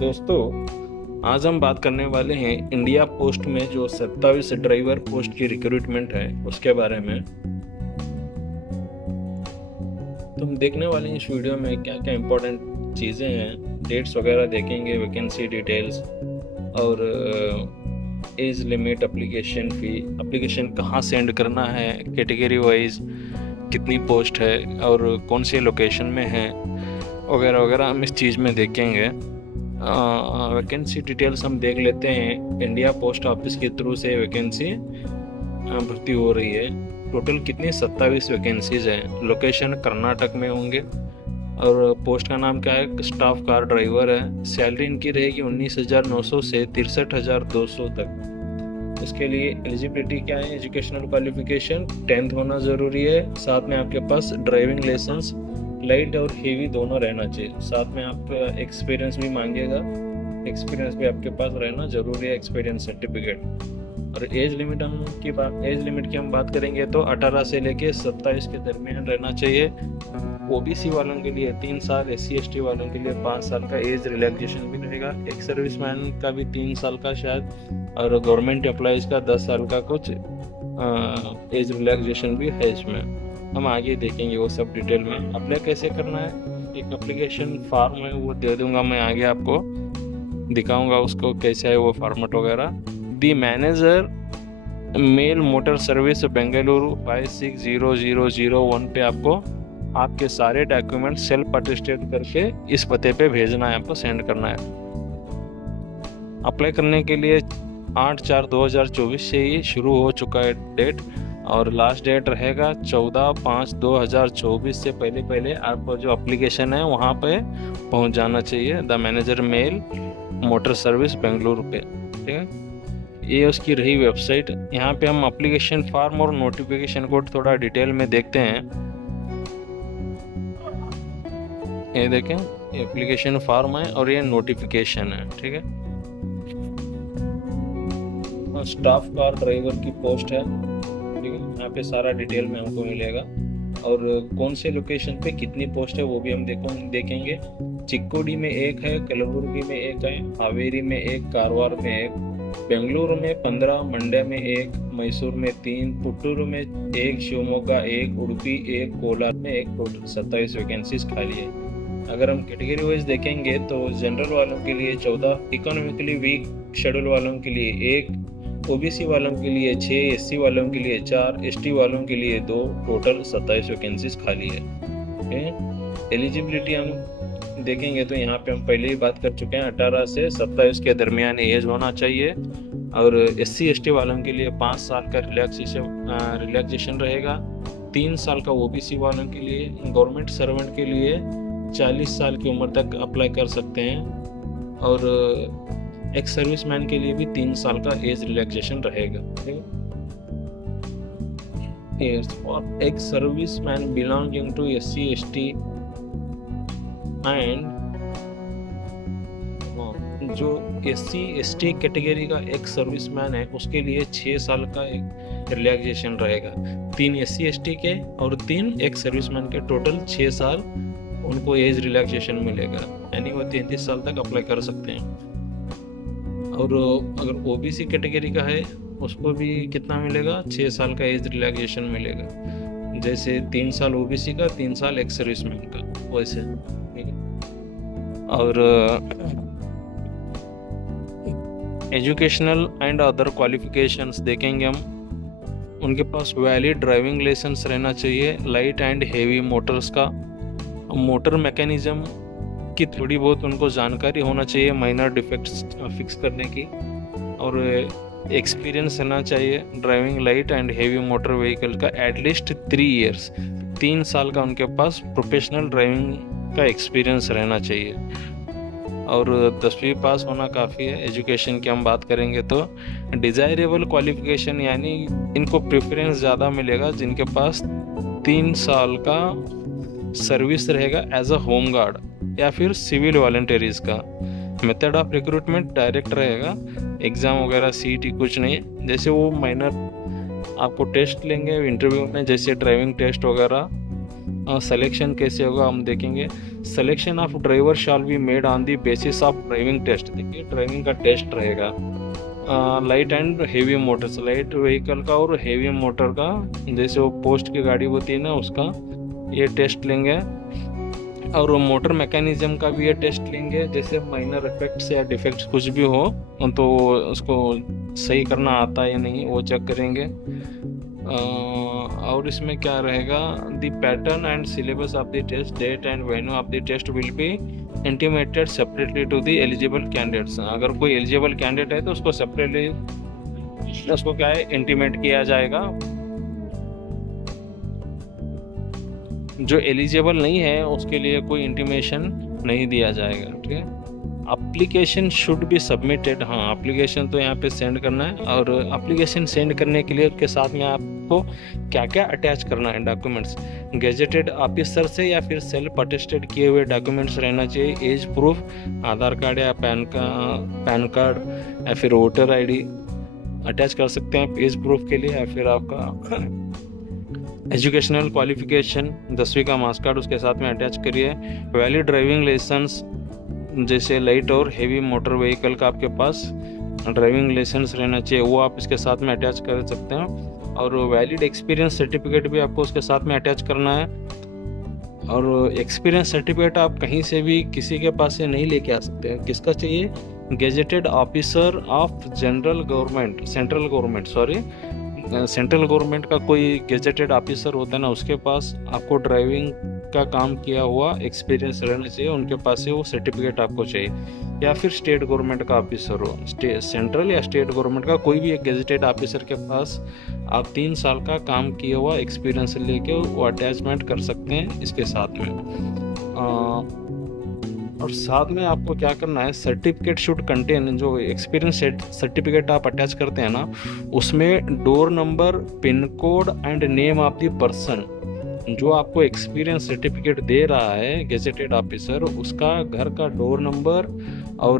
दोस्तों, आज हम बात करने वाले हैं इंडिया पोस्ट में जो 27 ड्राइवर पोस्ट की रिक्रूटमेंट है उसके बारे में। तुम देखने वाले हैं इस वीडियो में क्या क्या इम्पोर्टेंट चीज़ें हैं, डेट्स वगैरह देखेंगे, वैकेंसी डिटेल्स और age limit, application fee, application कहाँ सेंड करना है, कैटेगरी वाइज कितनी पोस्ट है और कौन से लोकेशन में है वगैरह वगैरह हम इस चीज़ में देखेंगे। वैकेंसी डिटेल्स हम देख लेते हैं। इंडिया पोस्ट ऑफिस के थ्रू से वैकेंसी भर्ती हो रही है। टोटल कितनी 27 वैकेंसीज हैं। लोकेशन कर्नाटक में होंगे और पोस्ट का नाम क्या है, स्टाफ कार ड्राइवर है। सैलरी इनकी रहेगी 19,900 से 63,200 तक। इसके लिए एलिजिबिलिटी क्या है, एजुकेशनल क्वालिफिकेशन 10th होना ज़रूरी है। साथ में आपके पास ड्राइविंग लाइसेंस लाइट और हेवी दोनों रहना चाहिए। साथ में आपका एक्सपीरियंस भी मांगेगा, एक्सपीरियंस भी आपके पास रहना जरूरी है, एक्सपीरियंस सर्टिफिकेट। और एज लिमिट की हम बात करेंगे तो 18 से लेके 27 के दरमियान रहना चाहिए। ओबीसी वालों के लिए 3 साल, SC/ST वालों के लिए 5 साल का एज रिलैक्सेशन भी रहेगा। एक सर्विसमैन का भी 3 साल का शायद, और गवर्नमेंट एम्प्लॉयज़ का 10 साल का कुछ एज रिलैक्सेशन भी है इसमें। हम आगे देखेंगे वो सब डिटेल में। अप्लाई कैसे करना है, एक एप्लीकेशन फॉर्म है वो दे दूंगा मैं, आगे आपको दिखाऊंगा उसको कैसे है वो फॉर्मेट वगैरह। The manager mail motor service Bengaluru 560001 पे आपको आपके सारे डॉक्यूमेंट सेल्फ अटेस्टेड करके इस पते पे भेजना है, आपको सेंड करना है। अप्लाई करने के लिए 8/4/2024 से ही शुरू हो चुका है डेट, और लास्ट डेट रहेगा 14/5/2024 से पहले आपको जो एप्लीकेशन है वहाँ पे पहुँच जाना चाहिए। The manager mail motor service Bengaluru पे, ठीक है। ये उसकी रही वेबसाइट। यहाँ पे हम एप्लीकेशन फॉर्म और नोटिफिकेशन कोड थोड़ा डिटेल में देखते हैं। ये देखें, एप्लीकेशन फॉर्म है और ये नोटिफिकेशन है, ठीक है। स्टाफ कार ड्राइवर की पोस्ट है, ठीक है। यहाँ पे सारा डिटेल में हमको मिलेगा, और कौन से लोकेशन पे कितनी पोस्ट है वो भी हम देखेंगे। चिक्कोडी में एक है, कलबुर्गी में एक है, हावेरी में एक, कारवार में एक, बेंगलुरु में 15, मंड्या में एक, मैसूर में 3, पुट्टूरू में एक, शिवमोगा एक, उडुपी एक, कोलार में एक। टोटल 27 वैकेंसीज खाली है। अगर हम कैटेगरी वाइज देखेंगे तो जनरल वालों के लिए 14, इकोनॉमिकली वीक शेड्यूल वालों के लिए 1, ओबीसी वालों के लिए 6, SC वालों के लिए 4, ST वालों के लिए 2। टोटल 27 वैकेंसीज खाली है। एलिजिबिलिटी हम देखेंगे तो यहाँ पे हम पहले ही बात कर चुके हैं, 18 से 27 के दरमियान एज होना चाहिए। और SC/ST वालों के लिए 5 साल का रिलैक्सेशन रहेगा। 3 साल का OBC वालों के लिए, गवर्नमेंट सर्वेंट के लिए 40 साल की उम्र तक अप्लाई कर सकते हैं। और एक सर्विसमैन के लिए भी 3 साल का एज रिलैक्सेशन रहेगा, ठीक है। फॉर एक serviceman belonging to SC/ST and जो SC/ST कैटेगरी का एक सर्विसमैन है उसके लिए 6 साल का एक रिलैक्सेशन रहेगा। 3 SC/ST के और 3 एक सर्विसमैन के, टोटल 6 साल उनको एज रिलैक्सेशन मिलेगा, यानी वो 33 साल तक अप्लाई कर सकते हैं। और अगर OBC कैटेगरी का है उसको भी कितना मिलेगा, 6 साल का एज रिलैक्सेशन मिलेगा। जैसे 3 साल OBC का, 3 साल एक्स सर्विसमैन का, वैसे, ठीक है। और एजुकेशनल एंड अदर क्वालिफिकेशंस देखेंगे हम। उनके पास वैलिड ड्राइविंग लाइसेंस रहना चाहिए, लाइट एंड हेवी मोटर्स का, मोटर मैकेनिज्म की थोड़ी बहुत उनको जानकारी होना चाहिए, माइनर डिफेक्ट्स फिक्स करने की, और एक्सपीरियंस रहना चाहिए driving light and heavy motor vehicle का एटलीस्ट 3 ईयर्स, 3 साल का उनके पास प्रोफेशनल ड्राइविंग का एक्सपीरियंस रहना चाहिए। और 10वीं पास होना काफ़ी है। एजुकेशन की हम बात करेंगे तो डिज़ायरेबल क्वालिफिकेशन, यानी इनको प्रेफरेंस ज़्यादा मिलेगा जिनके पास 3 साल का सर्विस रहेगा एज अ होम गार्ड या फिर सिविल वॉलंटियर्स का। मेथड ऑफ रिक्रूटमेंट डायरेक्ट रहेगा, एग्ज़ाम वगैरह CET कुछ नहीं। जैसे वो माइनर आपको टेस्ट लेंगे इंटरव्यू में, जैसे ड्राइविंग टेस्ट वगैरह, सिलेक्शन कैसे होगा हम देखेंगे। Selection of driver shall be made on the basis of driving test. देखिए ड्राइविंग का टेस्ट रहेगा, light and heavy motors, light vehicle का और हेवी मोटर का, जैसे वो पोस्ट की गाड़ी होती है ना उसका ये टेस्ट लेंगे, और मोटर मैकेनिज्म का भी ये टेस्ट लेंगे, जैसे माइनर इफेक्ट्स या डिफेक्ट्स कुछ भी हो तो उसको सही करना आता है या नहीं वो चेक करेंगे। और इसमें क्या रहेगा, the pattern and syllabus of the test, date and venue of the test will be intimated separately to the eligible candidates. अगर कोई एलिजिबल कैंडिडेट है तो उसको सेपरेटली उसको क्या है इंटीमेट किया जाएगा। जो एलिजिबल नहीं है उसके लिए कोई इंटीमेशन नहीं दिया जाएगा, ठीक है। एप्लीकेशन शुड बी सबमिटेड, हाँ एप्लीकेशन तो यहाँ पे सेंड करना है, और एप्लीकेशन सेंड करने के लिए उसके साथ में आपको क्या क्या अटैच करना है डॉक्यूमेंट्स, गेजेटेड ऑफिसर से या फिर सेल्फ अटेस्टेड किए हुए डॉक्यूमेंट्स रहना चाहिए, एज प्रूफ, आधार कार्ड या पैन कार्ड या फिर वोटर ID अटैच कर सकते हैं एज प्रूफ के लिए, या फिर आपका एजुकेशनल क्वालिफिकेशन 10वीं का मार्क्स कार्ड उसके साथ में अटैच करिए, वैलिड ड्राइविंग लाइसेंस, जैसे लाइट और हेवी मोटर व्हीकल का आपके पास ड्राइविंग लाइसेंस रहना चाहिए, वो आप इसके साथ में अटैच कर सकते हैं, और वैलिड एक्सपीरियंस सर्टिफिकेट भी आपको उसके साथ में अटैच करना है। और एक्सपीरियंस सर्टिफिकेट आप कहीं से भी किसी के पास से नहीं लेके आ सकते हैं, किसका चाहिए, gazetted officer of general government, central government का कोई गेजेटेड ऑफिसर होता है ना, उसके पास आपको ड्राइविंग का काम किया हुआ एक्सपीरियंस रहना चाहिए, उनके पास से वो सर्टिफिकेट आपको चाहिए, या फिर स्टेट गवर्नमेंट का ऑफिसर हो, सेंट्रल या स्टेट गवर्नमेंट का कोई भी एक गेजेटेड ऑफिसर के पास आप 3 साल का काम किया हुआ एक्सपीरियंस लेके वो अटैचमेंट कर सकते हैं इसके साथ में। और साथ में आपको क्या करना है, सर्टिफिकेट शुड कंटेन, जो एक्सपीरियंस सर्टिफिकेट आप अटैच करते हैं ना उसमें door number, pin code and name of the person, जो आपको एक्सपीरियंस सर्टिफिकेट दे रहा है गेजेटेड ऑफिसर, उसका घर का डोर नंबर और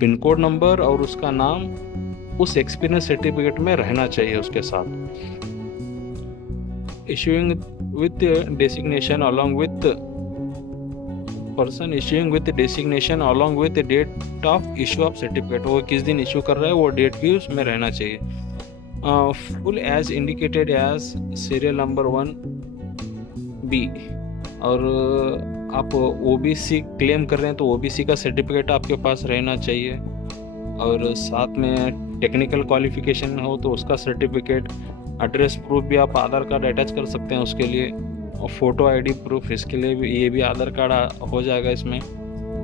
पिन कोड नंबर और उसका नाम उस एक्सपीरियंस सर्टिफिकेट में रहना चाहिए उसके साथ। Issuing with designation along with person issuing with designation along with date of issue of certificate, वो किस दिन इशू कर रहा है वो डेट भी उसमें रहना चाहिए। Full as indicated as serial number 1B, और आप OBC क्लेम कर रहे हैं तो OBC का सर्टिफिकेट आपके पास रहना चाहिए, और साथ में टेक्निकल क्वालिफिकेशन हो तो उसका सर्टिफिकेट, एड्रेस प्रूफ भी आप आधार कार्ड अटैच कर सकते हैं उसके लिए, और फोटो ID प्रूफ इसके लिए भी ये भी आधार कार्ड हो जाएगा इसमें।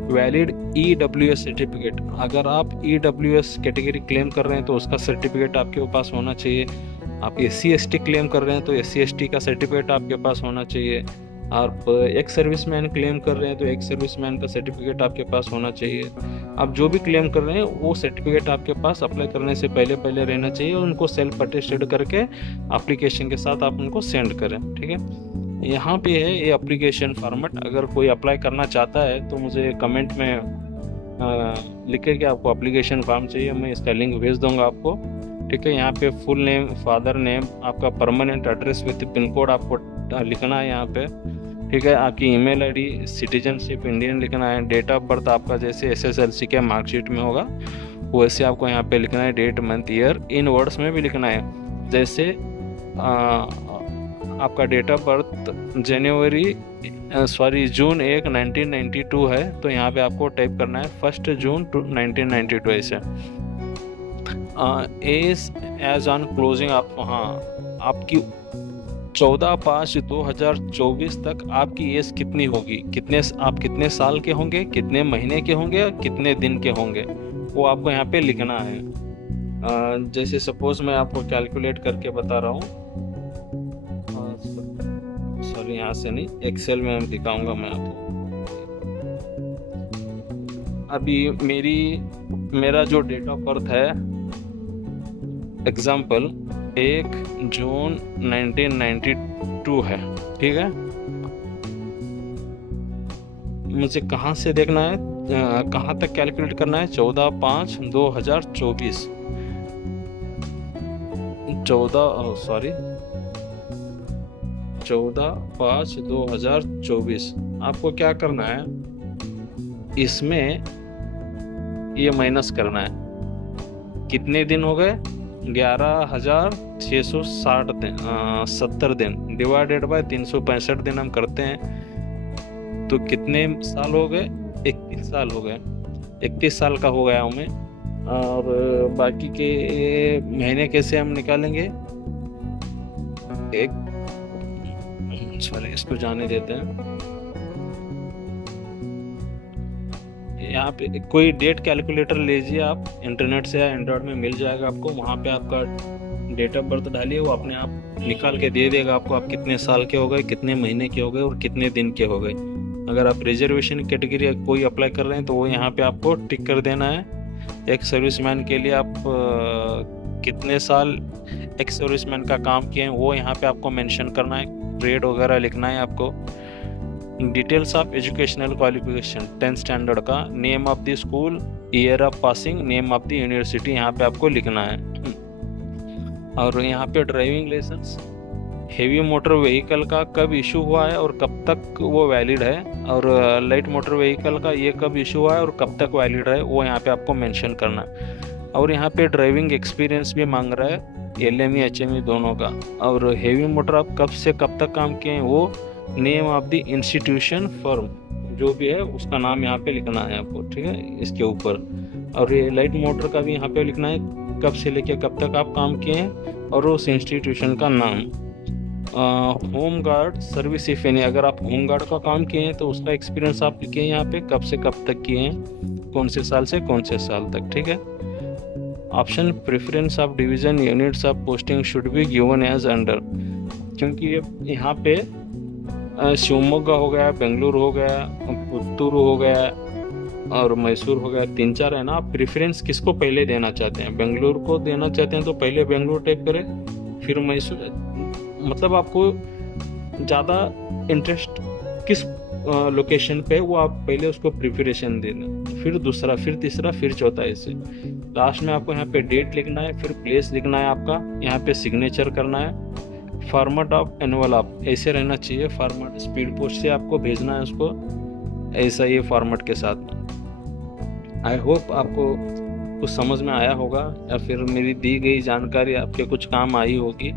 वैलिड EWS सर्टिफिकेट, अगर आप EWS कैटेगरी क्लेम कर रहे हैं तो उसका सर्टिफिकेट आपके पास होना चाहिए, आप SC/ST क्लेम कर रहे हैं तो SC/ST का सर्टिफिकेट आपके पास होना चाहिए, आप एक्स सर्विसमैन क्लेम कर रहे हैं तो एक्स सर्विसमैन का सर्टिफिकेट आपके पास होना चाहिए। आप जो भी क्लेम कर रहे हैं वो सर्टिफिकेट आपके पास अप्लाई करने से पहले रहना चाहिए, और उनको सेल्फ अटेस्टेड करके एप्लीकेशन के साथ आप उनको सेंड करें, ठीक है। यहाँ पे है ये एप्लीकेशन फॉर्मेट, अगर कोई अप्लाई करना चाहता है तो मुझे कमेंट में लिख के आपको एप्लीकेशन फॉर्म चाहिए, मैं इसका लिंक भेज दूंगा आपको, ठीक है। यहाँ पे फुल नेम, फादर नेम, आपका permanent address with pin code आपको लिखना है यहाँ पे, ठीक है। आपकी ईमेल ID, सिटीजनशिप इंडियन लिखना है, डेट ऑफ बर्थ आपका जैसे SSLC के मार्कशीट में होगा वैसे आपको यहाँ पे लिखना है, date month year in words में भी लिखना है, जैसे आपका डेट ऑफ बर्थ जून 1 1992 है तो यहाँ पे आपको टाइप करना है 1 जून 1992 ऐसे। एज ऑन क्लोजिंग आप, हाँ आपकी 14/5/2024 तक आपकी एज कितनी होगी, आप कितने साल के होंगे, कितने महीने के होंगे, कितने दिन के होंगे, वो आपको यहाँ पे लिखना है। जैसे सपोज मैं आपको कैलकुलेट करके बता रहा हूँ, सॉरी यहाँ से नहीं, एक्सेल में हम दिखाऊंगा मैं आपको। अभी मेरा जो डेट ऑफ बर्थ है एग्जाम्पल 1 जून 1992 है, ठीक है। मुझे कहाँ से देखना है, कहाँ तक कैलकुलेट करना है, 14/5/2024 14 14/5/2024। आपको क्या करना है, इसमें ये माइनस करना है। कितने दिन हो गए? 11,660 दिन, 70 दिन डिवाइडेड बाय 365 दिन हम करते हैं तो कितने साल हो गए? 31 साल हो गए। 31 साल का हो गया हूँ मैं। और बाकी के महीने कैसे हम निकालेंगे? चलिए इसको जाने देते हैं। यहाँ पे कोई डेट कैलकुलेटर लीजिए आप, इंटरनेट से या एंड्रॉयड में मिल जाएगा आपको। वहाँ पे आपका डेट ऑफ बर्थ डालिए, वो अपने आप निकाल के दे देगा आपको, आप कितने साल के हो गए, कितने महीने के हो गए और कितने दिन के हो गए। अगर आप रिजर्वेशन कैटेगरी कोई अप्लाई कर रहे हैं तो वो यहाँ पे आपको टिक कर देना है। एक सर्विसमैन के लिए आप कितने साल एक सर्विसमैन का काम किए हैं वो यहाँ पे आपको मेंशन करना है, ग्रेड वगैरह लिखना है आपको। Details of educational qualification 10th standard का, name of the school, year of passing, name of the university यहाँ पे आपको लिखना है। और यहाँ पे driving licence, heavy motor vehicle का कब इशू हुआ है और कब तक वो वैलिड है, और लाइट मोटर व्हीकल का ये कब इशू हुआ है और कब तक वैलिड है, वो यहाँ पे आपको मेंशन करना है। और यहाँ पे ड्राइविंग एक्सपीरियंस भी मांग रहा है, LME HME दोनों का। और हेवी मोटर आप कब से कब तक काम किए हैं वो, name of the institution firm जो भी है उसका नाम यहाँ पे लिखना है आपको, ठीक है, इसके ऊपर। और ये लाइट मोटर का भी यहाँ पे लिखना है, कब से लेके कब तक आप काम किए हैं और उस इंस्टीट्यूशन का नाम। Home guard service if any, अगर आप होम गार्ड का काम किए हैं तो उसका एक्सपीरियंस आप लिखिए यहाँ पे, कब से कब तक किए हैं, कौन से साल से कौन से साल तक, ठीक है। Option preference of division units of posting should be given as under, क्योंकि यहाँ पे शिवमोगा हो गया, बेंगलुरु हो गया, पुत्तूरू हो गया और मैसूर हो गया, 3-4 है ना। आप प्रेफरेंस किसको पहले देना चाहते हैं? बेंगलुरु को देना चाहते हैं तो पहले बेंगलुरु टाइप करें, फिर मैसूर। मतलब आपको ज़्यादा इंटरेस्ट किस लोकेशन पे, वो आप पहले उसको प्रिपरेशन देना, फिर दूसरा, फिर तीसरा, फिर चौथा, ऐसे। लास्ट में आपको यहाँ पे डेट लिखना है, फिर प्लेस लिखना है आपका, यहाँ पे सिग्नेचर करना है। फॉर्मेट ऑफ एनवलप ऐसे रहना चाहिए, फॉर्मेट स्पीड पोस्ट से आपको भेजना है उसको, ऐसा ये फॉर्मेट के साथ। आई होप आपको कुछ समझ में आया होगा या फिर मेरी दी गई जानकारी आपके कुछ काम आई होगी।